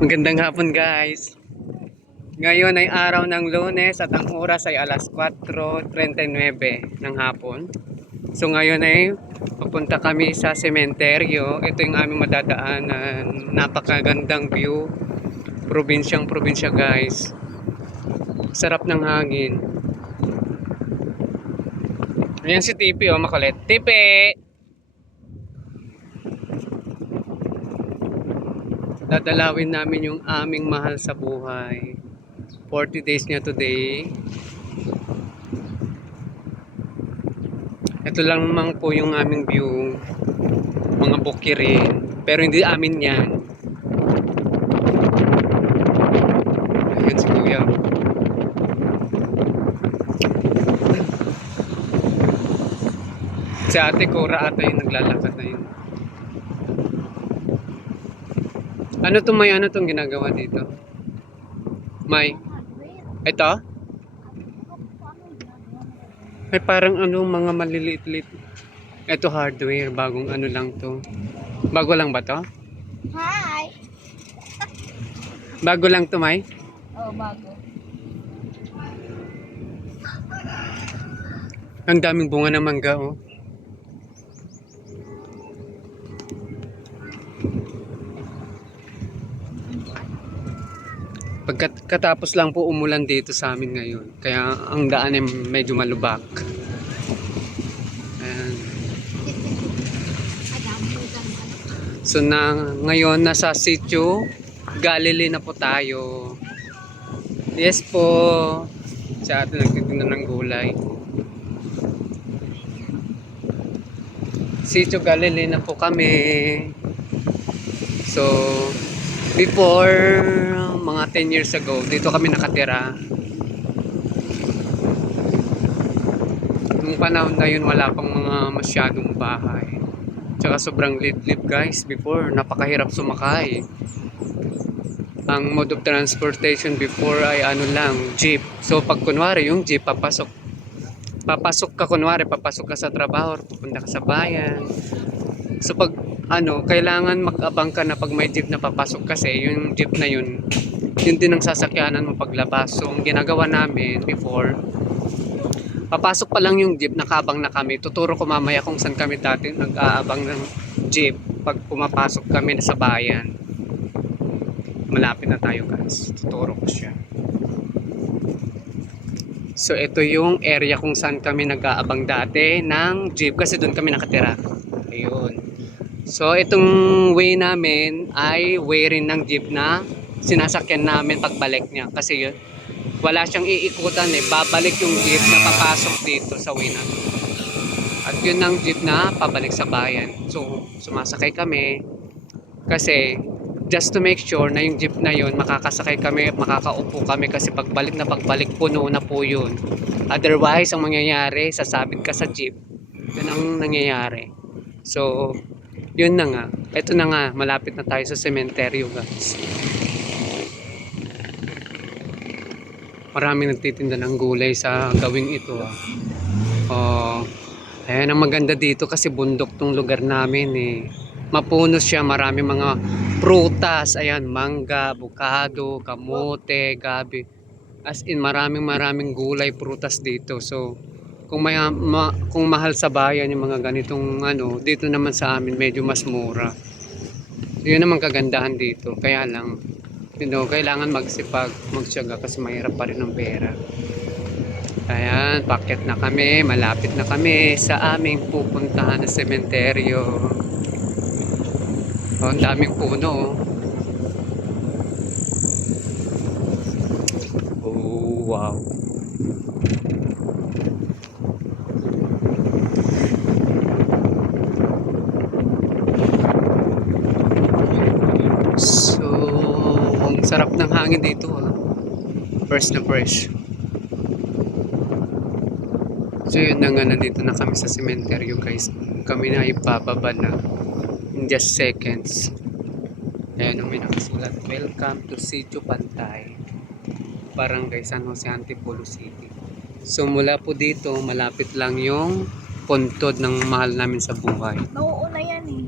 Magandang hapon guys. Ngayon ay araw ng Lunes at ang oras ay alas 4:39 ng hapon. So ngayon ay papunta kami sa sementeryo. Ito yung aming madadaanan. Napakagandang view. Probinsya guys. Sarap ng hangin. Ayan si Tipi oh, makulit. Tipi! Dadalawin namin yung aming mahal sa buhay. 40 days niya today. Ito lang naman po yung aming view. Mga bukirin. Pero hindi amin yan. Ayan si Kuya. Si Ate Cora ata yung naglalakad na yun. Ano to may ano tong ginagawa dito? May. Ito? May parang ano mga maliliit-liit. Ito hardware. Bagong ano lang to. Bago lang ba to? Hi! Bago lang to, May? Oh, bago. Ang daming bunga ng mangga, oh. Pagkatapos lang po umulan dito sa amin ngayon. Kaya ang daan ay medyo malubak. Ayan. So ngayon nasa sitio Galilee na po tayo. Yes po. Sa atin nagtitinda ng gulay. Sitio Galilee na po kami. So before mga 10 years ago, dito kami nakatira. Nung panahon na yun, wala pang mga masyadong bahay. Tsaka sobrang liblib guys. Before, napakahirap sumakay. Ang mode of transportation before ay ano lang, jeep. So pag kunwari yung jeep, papasok ka sa trabaho, pupunta ka sa bayan. So pag ano, kailangan mag-abang ka na pag may jeep na papasok kasi yung jeep na yun din ang sasakyanan mo paglabas. So ang ginagawa namin before, papasok pa lang yung jeep, nakabang na kami. Tuturo ko mamaya kung saan kami dati nag-aabang ng jeep pag pumapasok kami sa bayan. Malapit na tayo guys, tuturo ko siya. So ito yung area kung saan kami nag-aabang dati ng jeep kasi doon kami nakatira. Ayun. So itong way namin ay way rin ng jeep na sinasakyan namin pagbalik niya kasi yun, wala siyang iikutan eh, babalik yung jeep na papasok dito sa way namin. At yun ang jeep na pabalik sa bayan. So sumasakay kami kasi just to make sure na yung jeep na yun makakasakay kami, makakaupo kami kasi pagbalik puno na po yun. Otherwise ang mangyayari, sasabit ka sa jeep. Yun ang nangyayari. So yun na nga, eto na nga, malapit na tayo sa sementeryo guys. Maraming nagtitinda ng gulay sa gawing ito. Oh, ayan ang maganda dito kasi bundok tong lugar namin eh. Mapuno siya, marami mga prutas, ayan, mangga, avocado, kamote, gabi. As in maraming gulay, prutas dito. So kung kung mahal sa bayan yung mga ganitong ano, dito naman sa amin medyo mas mura. So, yun naman kagandahan dito. Kaya lang kailangan magsipag, magtiyaga kasi mahirap pa rin ang pera. Ayan, paket na kami, malapit na kami sa aming pupuntahan na sementeryo. Oh, ang daming puno. Oh, wow. Sarap ng hangin dito ha. Fresh na fresh. So yun na nga, nandito na kami sa sementeryo guys. Kami na ibababa na in just seconds. Ayan ang may nakasulat, welcome to Sitio Pantay, Barangay San Jose, Antipolo City. So mula po dito, malapit lang yung puntod ng mahal namin sa buhay. Nauuna yan eh.